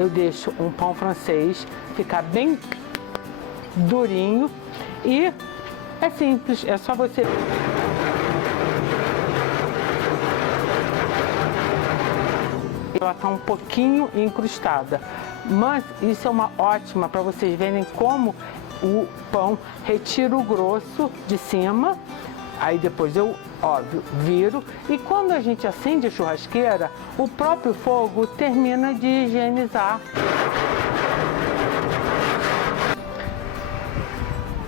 eu deixo um pão francês ficar bem durinho e é simples, é só você... Ela está um pouquinho encrustada, mas isso é uma ótima para vocês verem como o pão retira o grosso de cima. Aí depois eu, óbvio, viro e quando a gente acende a churrasqueira, o próprio fogo termina de higienizar.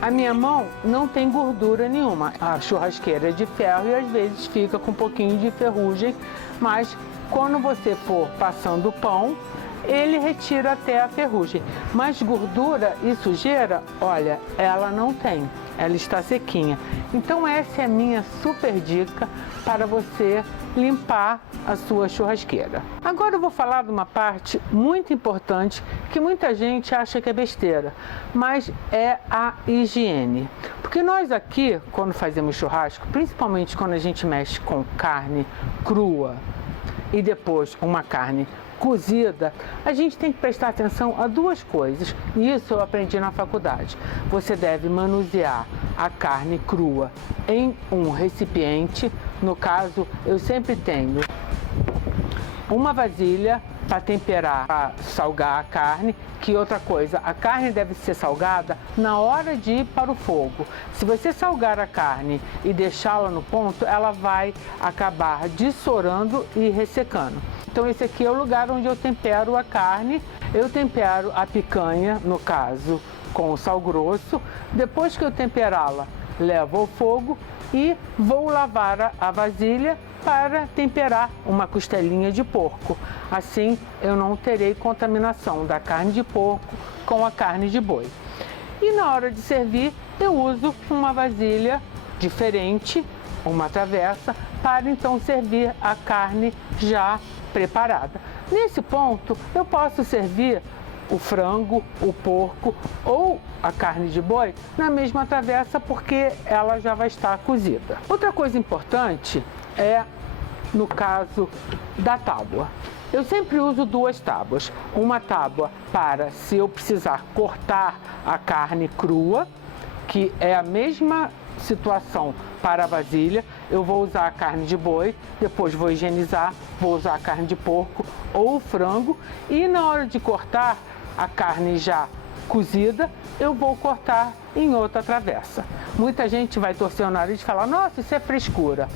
A minha mão não tem gordura nenhuma, a churrasqueira é de ferro e às vezes fica com um pouquinho de ferrugem, mas quando você for passando o pão, ele retira até a ferrugem. Mas gordura e sujeira, olha, ela não tem, ela está sequinha. Então essa é a minha super dica para você limpar a sua churrasqueira. Agora eu vou falar de uma parte muito importante que muita gente acha que é besteira, mas é a higiene. Porque nós aqui, quando fazemos churrasco, principalmente quando a gente mexe com carne crua e depois uma carne cozida, a gente tem que prestar atenção a duas coisas, e isso eu aprendi na faculdade. Você deve manusear a carne crua em um recipiente, no caso eu sempre tenho uma vasilha para temperar, para salgar a carne, que outra coisa, a carne deve ser salgada na hora de ir para o fogo. Se você salgar a carne e deixá-la no ponto, ela vai acabar dessorando e ressecando. Então esse aqui é o lugar onde eu tempero a carne. Eu tempero a picanha, no caso, com o sal grosso. Depois que eu temperá-la, levo ao fogo e vou lavar a vasilha para temperar uma costelinha de porco. Assim eu não terei contaminação da carne de porco com a carne de boi. E na hora de servir eu uso uma vasilha diferente, uma travessa, para então servir a carne já preparada. Nesse ponto eu posso servir o frango, o porco ou a carne de boi na mesma travessa, porque ela já vai estar cozida. Outra coisa importante é no caso da tábua. Eu sempre uso duas tábuas. Uma tábua para se eu precisar cortar a carne crua, que é a mesma situação para a vasilha. Eu vou usar a carne de boi, depois vou higienizar, vou usar a carne de porco ou frango, e na hora de cortar a carne já cozida, eu vou cortar em outra travessa. Muita gente vai torcer o nariz e falar: nossa, isso é frescura.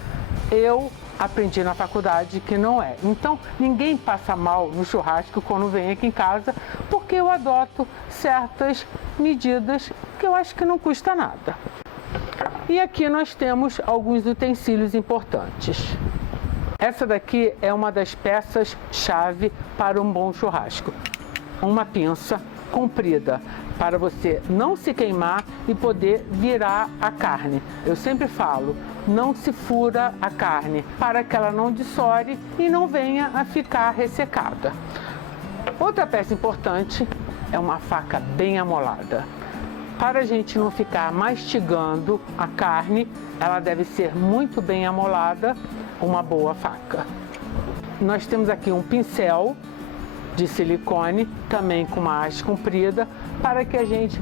Eu aprendi na faculdade que não é. Então ninguém passa mal no churrasco quando vem aqui em casa, porque eu adoto certas medidas que eu acho que não custa nada. E aqui nós temos alguns utensílios importantes. Essa daqui é uma das peças-chave para um bom churrasco. Uma pinça comprida para você não se queimar e poder virar a carne. Eu sempre falo, não se fura a carne para que ela não dessore e não venha a ficar ressecada. Outra peça importante é uma faca bem amolada. Para a gente não ficar mastigando a carne, ela deve ser muito bem amolada, uma boa faca. Nós temos aqui um pincel de silicone, também com uma haste comprida, para que a gente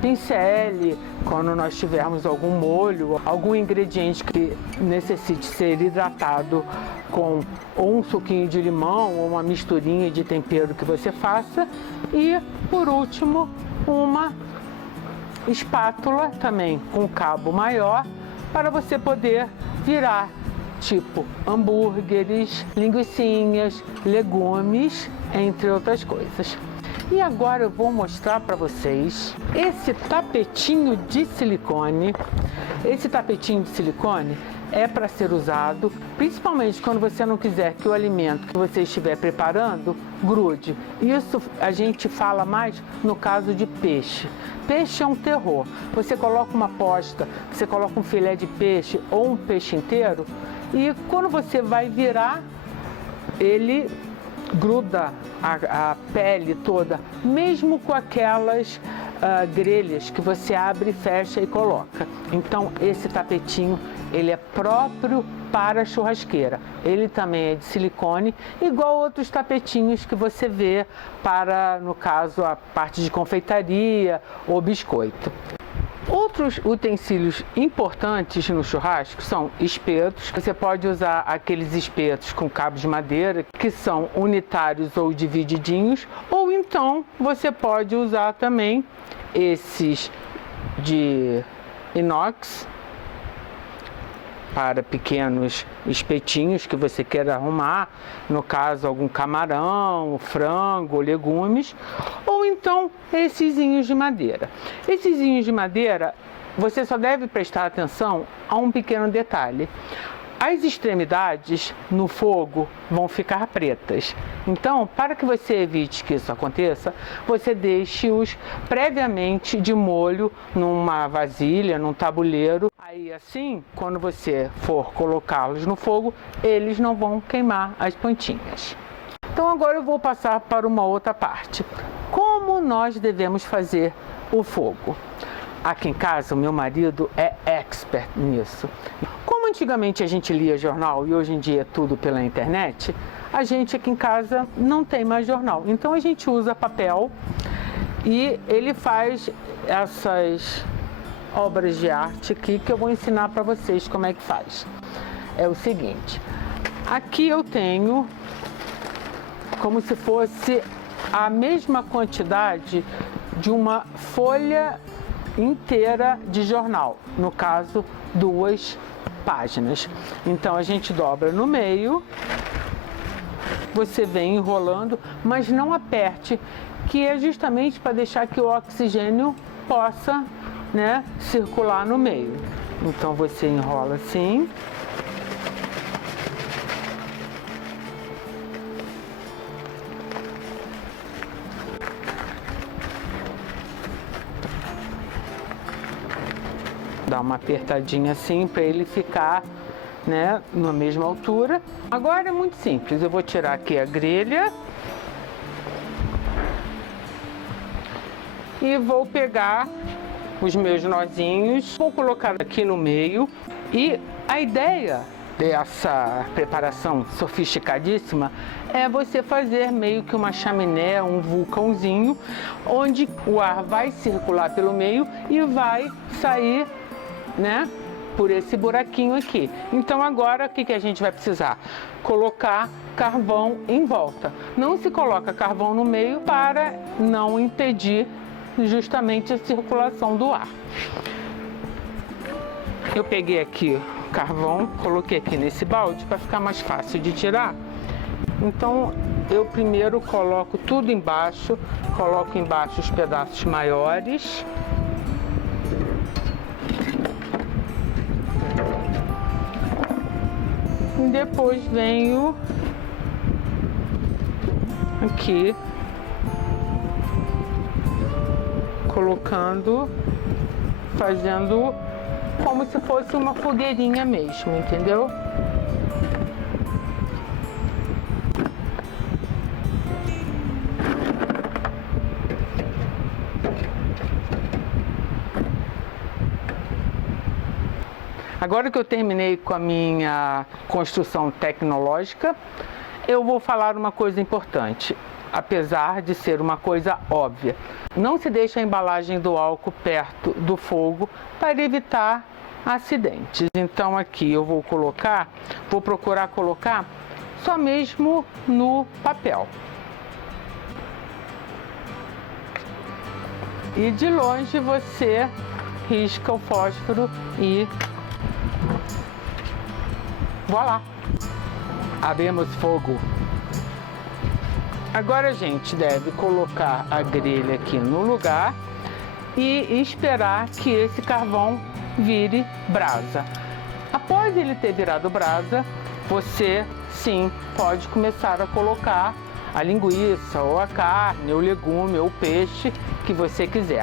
pincele quando nós tivermos algum molho, algum ingrediente que necessite ser hidratado com ou um suquinho de limão ou uma misturinha de tempero que você faça. E por último, uma espátula também com cabo maior para você poder virar tipo hambúrgueres, linguicinhas, legumes, entre outras coisas. E agora eu vou mostrar para vocês esse tapetinho de silicone. Esse tapetinho de silicone é para ser usado principalmente quando você não quiser que o alimento que você estiver preparando grude. Isso a gente fala mais no caso de peixe. Peixe é um terror. Você coloca uma posta, você coloca um filé de peixe ou um peixe inteiro, e quando você vai virar, ele gruda a pele toda, mesmo com aquelas grelhas que você abre, fecha e coloca. Então esse tapetinho, ele é próprio para a churrasqueira. Ele também é de silicone, igual outros tapetinhos que você vê para, no caso, a parte de confeitaria ou biscoito. Outros utensílios importantes no churrasco são espetos. Você pode usar aqueles espetos com cabos de madeira, que são unitários ou divididinhos, ou então você pode usar também esses de inox, para pequenos espetinhos que você queira arrumar, no caso algum camarão, frango, legumes, ou então esses de madeira. Esses de madeira, você só deve prestar atenção a um pequeno detalhe. As extremidades no fogo vão ficar pretas. Então, para que você evite que isso aconteça, você deixe-os previamente de molho numa vasilha, num tabuleiro. Aí assim, quando você for colocá-los no fogo, eles não vão queimar as pontinhas. Então agora eu vou passar para uma outra parte. Como nós devemos fazer o fogo? Aqui em casa, o meu marido é expert nisso. Como antigamente a gente lia jornal e hoje em dia é tudo pela internet, a gente aqui em casa não tem mais jornal. Então a gente usa papel e ele faz essas obras de arte aqui que eu vou ensinar para vocês como é que faz. É o seguinte, aqui eu tenho como se fosse a mesma quantidade de uma folha inteira de jornal, no caso 2 páginas. Então a gente dobra no meio, você vem enrolando, mas não aperte, que é justamente para deixar que o oxigênio possa, né, circular no meio. Então você enrola assim. Dá uma apertadinha assim para ele ficar, né, na mesma altura. Agora é muito simples, eu vou tirar aqui a grelha e vou pegar os meus nozinhos, vou colocar aqui no meio. E a ideia dessa preparação sofisticadíssima é você fazer meio que uma chaminé, um vulcãozinho, onde o ar vai circular pelo meio e vai sair, né, por esse buraquinho aqui. Então agora o que a gente vai precisar? Colocar carvão em volta. Não se coloca carvão no meio para não impedir justamente a circulação do ar. Eu peguei aqui o carvão, coloquei aqui nesse balde para ficar mais fácil de tirar. Então eu primeiro coloco tudo embaixo, coloco embaixo os pedaços maiores. E depois venho aqui colocando, fazendo como se fosse uma fogueirinha mesmo, entendeu? Agora que eu terminei com a minha construção tecnológica, eu vou falar uma coisa importante, apesar de ser uma coisa óbvia. Não se deixe a embalagem do álcool perto do fogo para evitar acidentes. Então aqui eu vou procurar colocar só mesmo no papel. E de longe você risca o fósforo e voilá! Abrimos fogo. Agora a gente deve colocar a grelha aqui no lugar e esperar que esse carvão vire brasa. Após ele ter virado brasa, você sim pode começar a colocar a linguiça, ou a carne, ou o legume, ou o peixe que você quiser.